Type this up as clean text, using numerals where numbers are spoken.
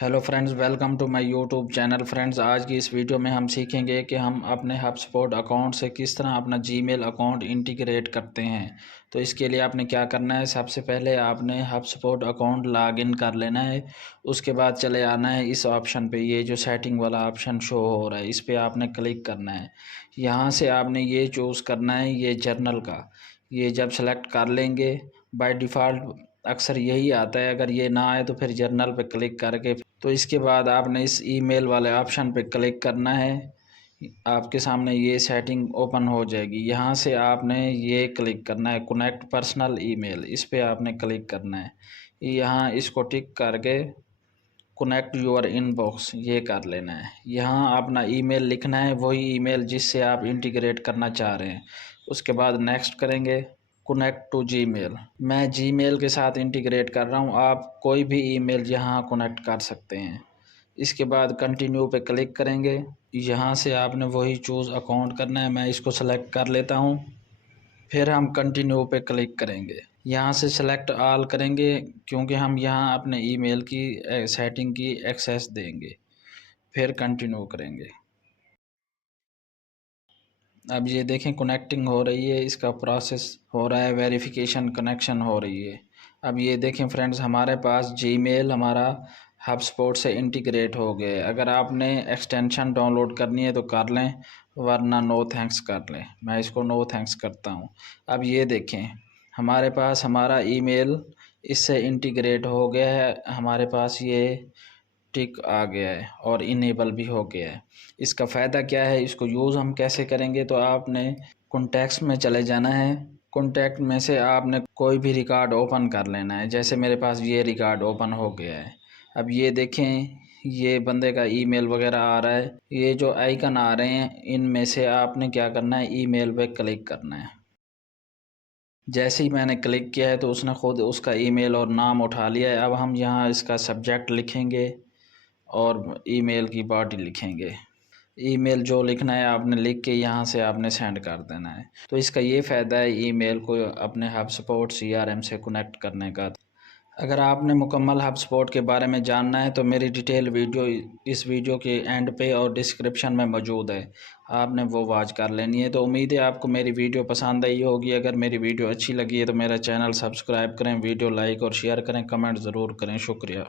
Hello friends, welcome to my YouTube channel. Friends, आज की इस वीडियो में हम सीखेंगे कि हम अपने हबस्पॉट अकाउंट से किस तरह अपना जीमेल अकाउंट इंटीग्रेट करते हैं। तो इसके लिए आपने क्या करना है, सबसे पहले आपने हबस्पॉट अकाउंट लॉगिन कर लेना है। उसके बाद चले आना है इस ऑप्शन पे, ये जो सेटिंग वाला ऑप्शन शो हो रहा है इस पर आपने क्लिक करना है। यहाँ से आपने ये चूज़ करना है, ये जर्नल का। ये जब सेलेक्ट कर लेंगे, बाय डिफ़ॉल्ट अक्सर यही आता है। अगर ये ना आए तो फिर जर्नल पे क्लिक करके, तो इसके बाद आपने इस ईमेल वाले ऑप्शन पे क्लिक करना है। आपके सामने ये सेटिंग ओपन हो जाएगी। यहाँ से आपने ये क्लिक करना है, कनेक्ट पर्सनल ईमेल, इस पे आपने क्लिक करना है। यहाँ इसको टिक करके कनेक्ट योर इनबॉक्स ये कर लेना है। यहाँ अपना ईमेल लिखना है, वही ईमेल जिससे आप इंटीग्रेट करना चाह रहे हैं। उसके बाद नेक्स्ट करेंगे, कनेक्ट टू जीमेल। मैं जीमेल के साथ इंटीग्रेट कर रहा हूँ, आप कोई भी ईमेल यहाँ कनेक्ट कर सकते हैं। इसके बाद कंटिन्यू पे क्लिक करेंगे। यहाँ से आपने वही चूज़ अकाउंट करना है, मैं इसको सेलेक्ट कर लेता हूँ। फिर हम कंटिन्यू पे क्लिक करेंगे। यहाँ से सेलेक्ट ऑल करेंगे, क्योंकि हम यहाँ अपने ईमेल की सेटिंग की एक्सेस देंगे। फिर कंटिन्यू करेंगे। अब ये देखें कनेक्टिंग हो रही है, इसका प्रोसेस हो रहा है, वेरिफिकेशन कनेक्शन हो रही है। अब ये देखें फ्रेंड्स, हमारे पास जीमेल हमारा हबस्पॉट से इंटीग्रेट हो गया है। अगर आपने एक्सटेंशन डाउनलोड करनी है तो कर लें, वरना नो थैंक्स कर लें। मैं इसको नो थैंक्स करता हूँ। अब ये देखें हमारे पास हमारा ईमेल इससे इंटीग्रेट हो गया है। हमारे पास ये टिक आ गया है और इनेबल भी हो गया है। इसका फ़ायदा क्या है, इसको यूज़ हम कैसे करेंगे, तो आपने कॉन्टैक्ट्स में चले जाना है। कॉन्टैक्ट में से आपने कोई भी रिकॉर्ड ओपन कर लेना है। जैसे मेरे पास ये रिकॉर्ड ओपन हो गया है। अब ये देखें, ये बंदे का ईमेल वगैरह आ रहा है। ये जो आइकन आ रहे हैं, इनमें से आपने क्या करना है, ईमेल पे क्लिक करना है। जैसे ही मैंने क्लिक किया है तो उसने खुद उसका ईमेल और नाम उठा लिया है। अब हम यहाँ इसका सब्जेक्ट लिखेंगे और ईमेल की बॉडी लिखेंगे। ईमेल जो लिखना है आपने लिख के यहाँ से आपने सेंड कर देना है। तो इसका ये फ़ायदा है ईमेल को अपने हबस्पॉट सीआरएम से कनेक्ट करने का। अगर आपने मुकम्मल हबस्पॉट के बारे में जानना है तो मेरी डिटेल वीडियो इस वीडियो के एंड पे और डिस्क्रिप्शन में मौजूद है, आपने वो वॉच कर लेनी है। तो उम्मीद है आपको मेरी वीडियो पसंद आई होगी। अगर मेरी वीडियो अच्छी लगी है तो मेरा चैनल सब्सक्राइब करें, वीडियो लाइक और शेयर करें, कमेंट ज़रूर करें। शुक्रिया।